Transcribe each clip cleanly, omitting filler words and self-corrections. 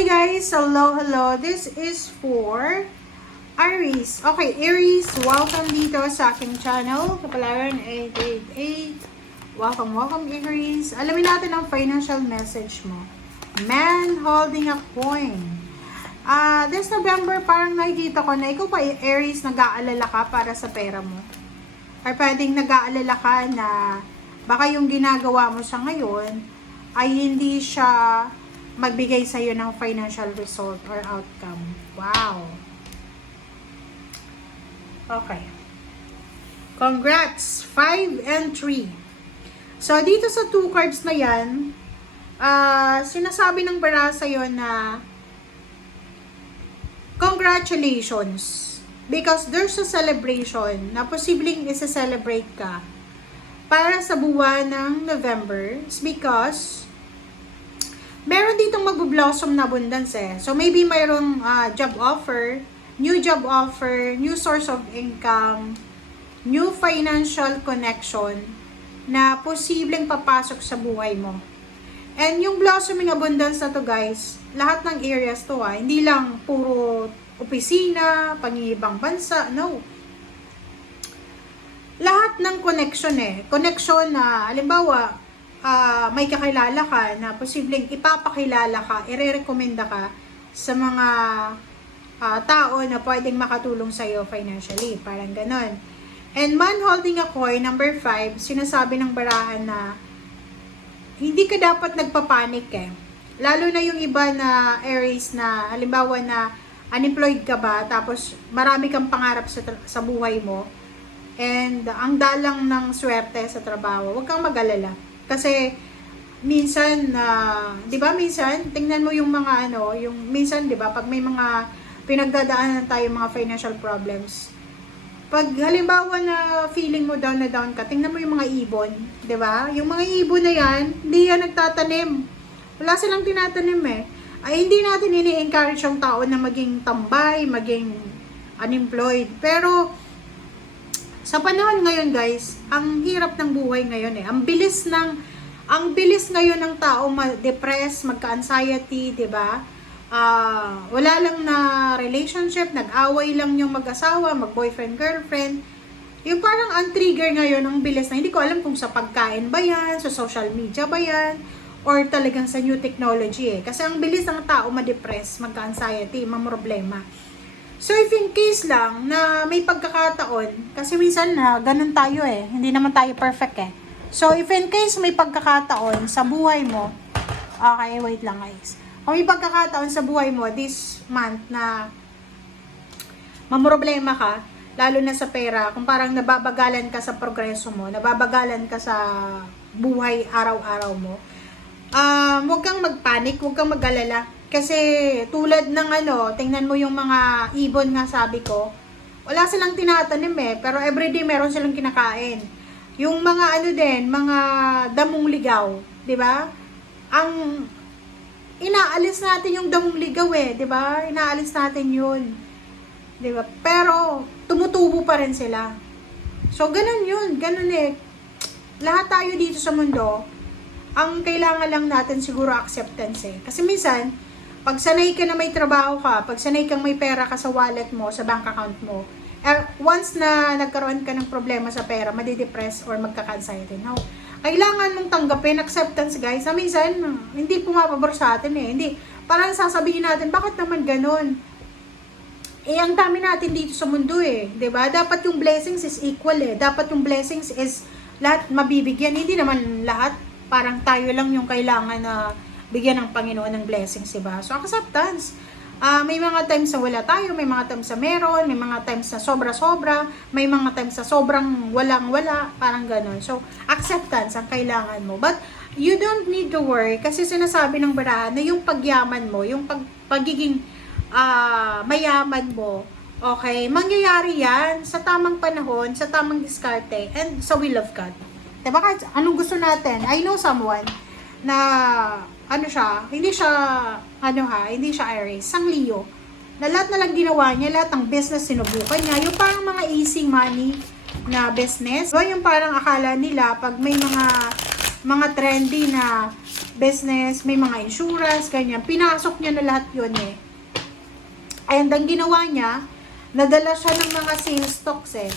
Okay guys, hello. This is for Aries. Okay, Aries, welcome dito sa aking channel. Kapalaran 888. Welcome Aries. Alamin natin ang financial message mo. Man holding a coin. This November, parang nakikita ko na ikaw pa Aries, nag-aalala ka para sa pera mo. Or pwedeng nag-aalala ka na baka yung ginagawa mo sa ngayon ay hindi siya magbigay sa iyo ng financial result or outcome. Wow. Okay. Congrats. 5 and 3. So, dito sa 2 cards na yan, sinasabi ng bara sa'yo na congratulations. Because there's a celebration na posibleng isa-celebrate ka para sa buwan ng November. It's because meron ditong magbo-blossom na abundance eh. So, maybe mayroong job offer, new source of income, new financial connection na posibleng papasok sa buhay mo. And yung blossoming abundance na to guys, lahat ng areas to hindi lang puro opisina, pangingibang bansa, no. Lahat ng connection Connection na, halimbawa, may kakilala ka na posibleng ipapakilala ka, ire-recommenda ka sa mga tao na pwedeng makatulong sa'yo financially. Parang ganon. And man holding a coin, number 5, sinasabi ng barahan na hindi ka dapat nagpapanik Lalo na yung iba na Aries na, halimbawa na unemployed ka ba, tapos marami kang pangarap sa buhay mo, and ang dalang ng swerte sa trabaho, huwag kang mag-alala. Kasi minsan 'di ba, minsan tingnan mo yung mga yung minsan 'di ba, pag may mga pinagdadaanan tayo mga financial problems. Pag halimbawa na feeling mo down na down ka, tingnan mo yung mga ibon, 'di ba? Yung mga ibon na 'yan, hindi yan nagtatanim. Wala silang tinatanim Ay hindi natin ini-encourage yung tao na maging tambay, maging unemployed. Pero sa panahon ngayon guys, ang hirap ng buhay ngayon Ang bilis ngayon ng tao ma-depress, magka-anxiety, 'di ba? Wala lang na relationship, nag-away lang yung mag-asawa, mag-boyfriend, girlfriend. Yung parang ang trigger ngayon, ang bilis na hindi ko alam kung sa pagkain ba yan, sa social media ba yan, or talagang sa new technology Kasi ang bilis ng tao ma-depress, magka-anxiety, problema. So, if in case lang na may pagkakataon, kasi minsan ganun tayo hindi naman tayo perfect So, if in case may pagkakataon sa buhay mo, okay, wait lang guys. Kung may pagkakataon sa buhay mo this month na mamroblema ka, lalo na sa pera, kung parang nababagalan ka sa progreso mo, nababagalan ka sa buhay araw-araw mo, huwag kang magpanik, huwag kang mag-alala. Kasi tulad ng tingnan mo yung mga ibon nga sabi ko, wala silang tinatanim pero everyday meron silang kinakain. Yung mga mga damong ligaw, 'di ba? Ang inaalis natin yung damong ligaw 'di ba? Inaalis natin 'yun. 'Di ba? Pero tumutubo pa rin sila. So ganun 'yun, ganun Lahat tayo dito sa mundo, ang kailangan lang natin siguro acceptance Kasi minsan pag sanay ka na may trabaho ka, pag sanay kang may pera ka sa wallet mo, sa bank account mo, once na nagkaroon ka ng problema sa pera, madidepress or magkaka-anxiety. No? Kailangan mong tanggapin, acceptance guys. Minsan, hindi pumapabor sa atin Hindi, parang sasabihin natin, bakit naman ganun? Ang dami natin dito sa mundo diba? Dapat yung blessings is equal Dapat yung blessings is lahat mabibigyan. Hindi naman lahat, parang tayo lang yung kailangan na bigyan ng Panginoon ng blessings, diba? So, acceptance. May mga times na wala tayo, may mga times na meron, may mga times na sobra-sobra, may mga times na sobrang walang-wala, parang ganon. So, acceptance ang kailangan mo. But, you don't need to worry kasi sinasabi ng barahan na yung pagyaman mo, yung pagiging mayaman mo, okay, mangyayari yan sa tamang panahon, sa tamang diskarte, and sa will of God. Diba? Kahit anong gusto natin? I know someone na hindi siya Aries, sang Leo, na lahat na lang ginawa niya, lahat ng business sinubukan niya, yung parang mga easy money na business, yung parang akala nila, pag may mga trendy na business, may mga insurance, ganyan. Pinasok niya na lahat yun eh. And ang ginawa niya, nadala siya ng mga sales talks eh.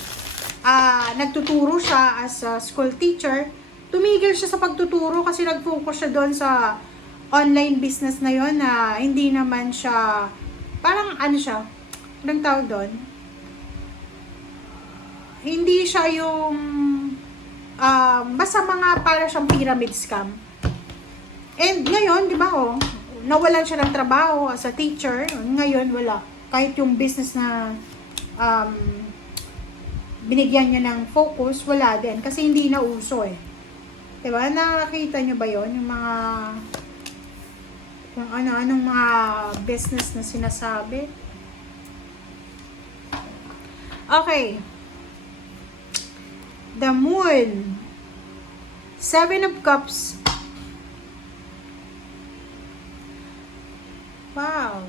Nagtuturo siya as a school teacher. Tumigil siya sa pagtuturo kasi nag-focus siya doon sa online business na yon na hindi naman siya, parang ano siya, anong tawag doon? Hindi siya yung, basta mga para siyang pyramid scam. And ngayon, di ba nawalan siya ng trabaho as a teacher. Ngayon, wala. Kahit yung business na binigyan niya ng focus, wala din. Kasi hindi na uso eh. Diba? Nakakita niyo ba yon yung mga kung ano-anong mga business na sinasabi? Okay. The Moon. 7 of Cups. Wow.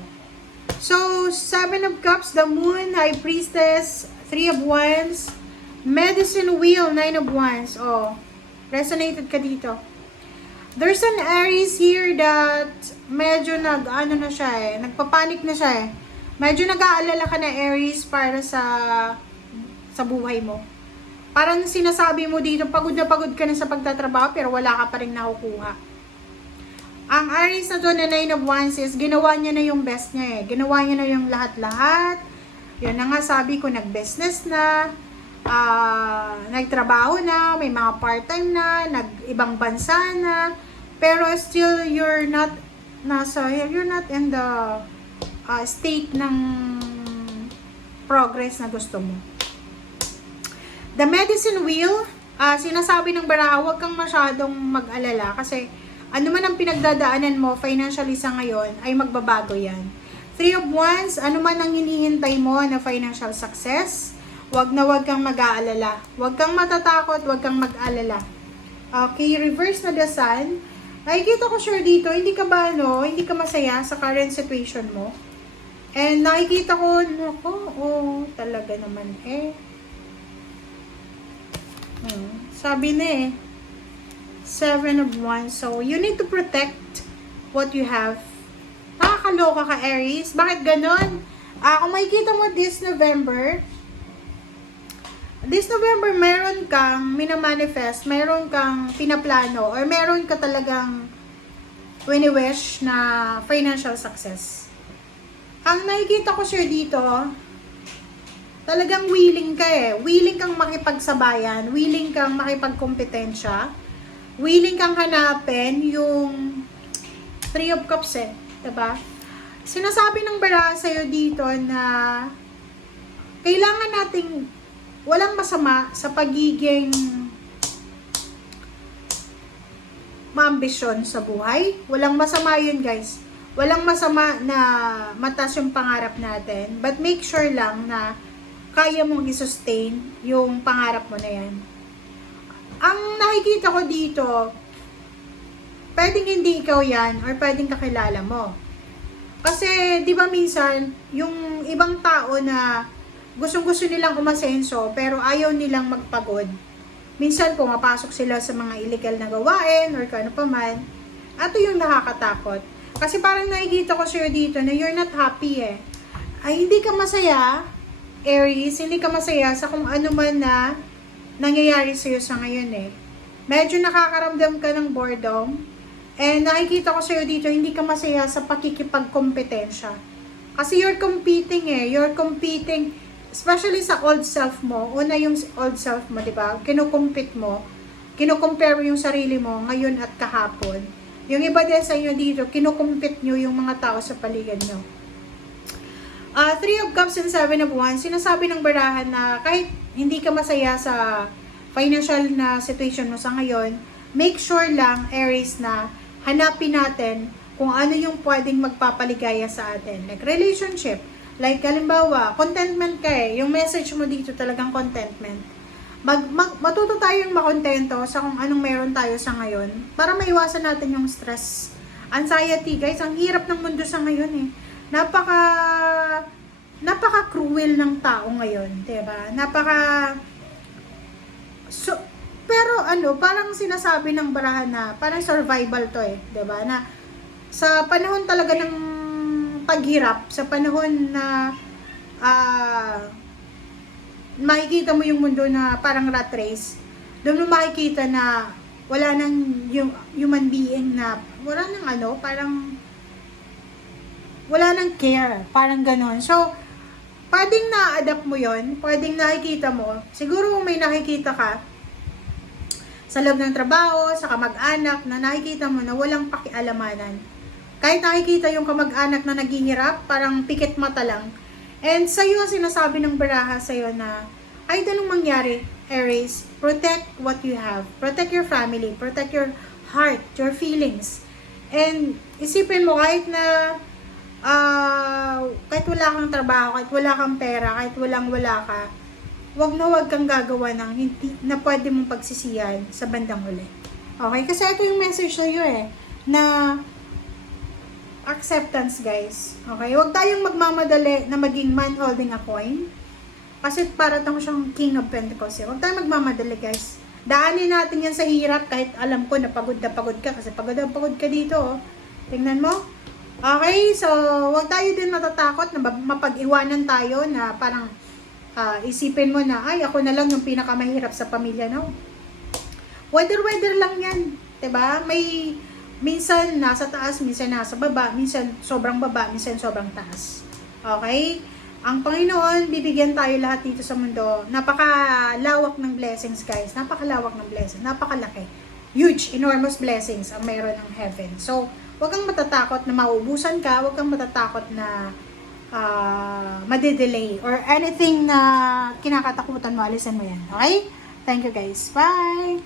So, 7 of Cups, the Moon, High Priestess, 3 of Wands, Medicine Wheel, 9 of Wands. Oh, resonated ka dito. There's an Aries here that medyo na siya eh, nagpapanik na siya eh. Medyo nag-aalala ka na Aries para sa buhay mo. Parang sinasabi mo dito, pagod ka na sa pagtatrabaho pero wala ka pa rin nakukuha. Ang Aries na to na 9 of Wands is ginawa niya na yung best niya eh. Ginawa niya na yung lahat-lahat. Yun na nga sabi ko, nag-business na, nagtrabaho na, may mga part-time na, nag-ibang bansa na, pero still you're not in the state ng progress na gusto mo. The Medicine Wheel, sinasabi ng baraha, huwag kang masyadong mag-alala kasi ano man ang pinagdadaanan mo financially sa ngayon ay magbabago yan. 3 of Wands, ano man ang hinihintay mo na financial success, wag kang mag-aalala. Wag kang matatakot, wag kang mag-alala. Okay, reverse na the Sun. Nakikita ko sure dito, hindi ka masaya sa current situation mo. And nakikita ko, talaga naman eh. Sabi na eh. 7 of Wands. So, you need to protect what you have. Nakakaloka ka, Aries. Bakit ganon? Kung makikita mo this November, meron kang minamanifest, meron kang pinaplano, or meron ka talagang wini-wish na financial success. Ang nakikita ko sure dito, talagang willing ka eh. Willing kang makipagsabayan, willing kang makipagkompetensya, willing kang hanapin yung 3 of Cups eh. Diba? Sinasabi ng baraha sa'yo dito na kailangan nating walang masama sa pagiging maambisyon sa buhay. Walang masama yun, guys. Walang masama na mataas yung pangarap natin. But make sure lang na kaya mong i-sustain yung pangarap mo na yan. Ang nakikita ko dito, pwedeng hindi ikaw yan or pwedeng kakilala mo. Kasi, di ba minsan, yung ibang tao na gustong-gusto nilang umasenso pero ayaw nilang magpagod. Minsan, pumapasok sila sa mga illegal na gawain or kung ano pa man. Ato yung nakakatakot. Kasi parang nakikita ko sa'yo dito na you're not happy eh. Ay, hindi ka masaya, Aries, hindi ka masaya sa kung ano man na nangyayari sa'yo sa ngayon eh. Medyo nakakaramdam ka ng boredom. And nakikita ko sa'yo dito, hindi ka masaya sa pakikipagkompetensya. Kasi you're competing eh. You're competing, especially sa old self mo. Una yung old self mo, di ba? Kinukompete mo. Kinukompare mo yung sarili mo ngayon at kahapon. Yung iba din sa inyo dito, kinukompete nyo yung mga tao sa paligid nyo. 3 of Cups and 7 of Wands, sinasabi ng barahan na kahit hindi ka masaya sa financial na situation mo sa ngayon, make sure lang, Aries, na hanapin natin kung ano yung pwedeng magpapaligaya sa atin. Like relationship, like halimbawa, contentment ka eh. Yung message mo dito talagang contentment. Matuto tayong makontento sa kung anong meron tayo sa ngayon para maiwasan natin yung stress. Anxiety, guys, ang hirap ng mundo sa ngayon eh. Napaka-cruel ng tao ngayon, 'di ba? pero ano, parang sinasabi ng barahan na parang survival to eh, 'di ba? Na sa panahon talaga ng paghirap, sa panahon na makikita mo yung mundo na parang rat race, doon mo makikita na wala nang yung human being na wala nang ano, parang wala nang care, parang ganon. So, pwedeng na-adapt mo yon, pwedeng nakikita mo, siguro kung may nakikita ka sa loob ng trabaho, sa kamag-anak na nakikita mo na walang pakialamanan. Kahit nakikita yung kamag-anak na naghihirap, parang pikit mata lang. And sa'yo, sinasabi ng baraha sa'yo na, ay anong mangyari, Aries, protect what you have. Protect your family, protect your heart, your feelings. And isipin mo kahit na kahit wala kang trabaho, kahit wala kang pera, kahit wala ka, wag kang gagawa ng hindi na pwede mong pagsisiyan sa bandang huli. Okay? Kasi ito yung message sa'yo eh, na acceptance, guys. Okay? Huwag tayong magmamadali na maging man holding a coin. Kasi para tayong siyang King of Pentacles. Huwag tayong magmamadali, guys. Daanin natin yan sa hirap kahit alam ko na pagod ka kasi pagod ka dito. Oh. Tingnan mo. Okay, so huwag tayo din matatakot na mapag-iwanan tayo na parang isipin mo na, ay ako na lang yung pinakamahirap sa pamilya. No? Weather lang yan. Diba? May minsan nasa taas, minsan nasa baba, minsan sobrang taas. Okay? Ang Panginoon, bibigyan tayo lahat dito sa mundo. Napakalawak ng blessings, guys. Napakalawak ng blessings. Napakalaki. Huge, enormous blessings ang mayroon ng heaven. So, huwag kang matatakot na mauubusan ka. Huwag kang matatakot na madedelay or anything na kinakatakutan mo, alisan mo yan. Okay? Thank you, guys. Bye!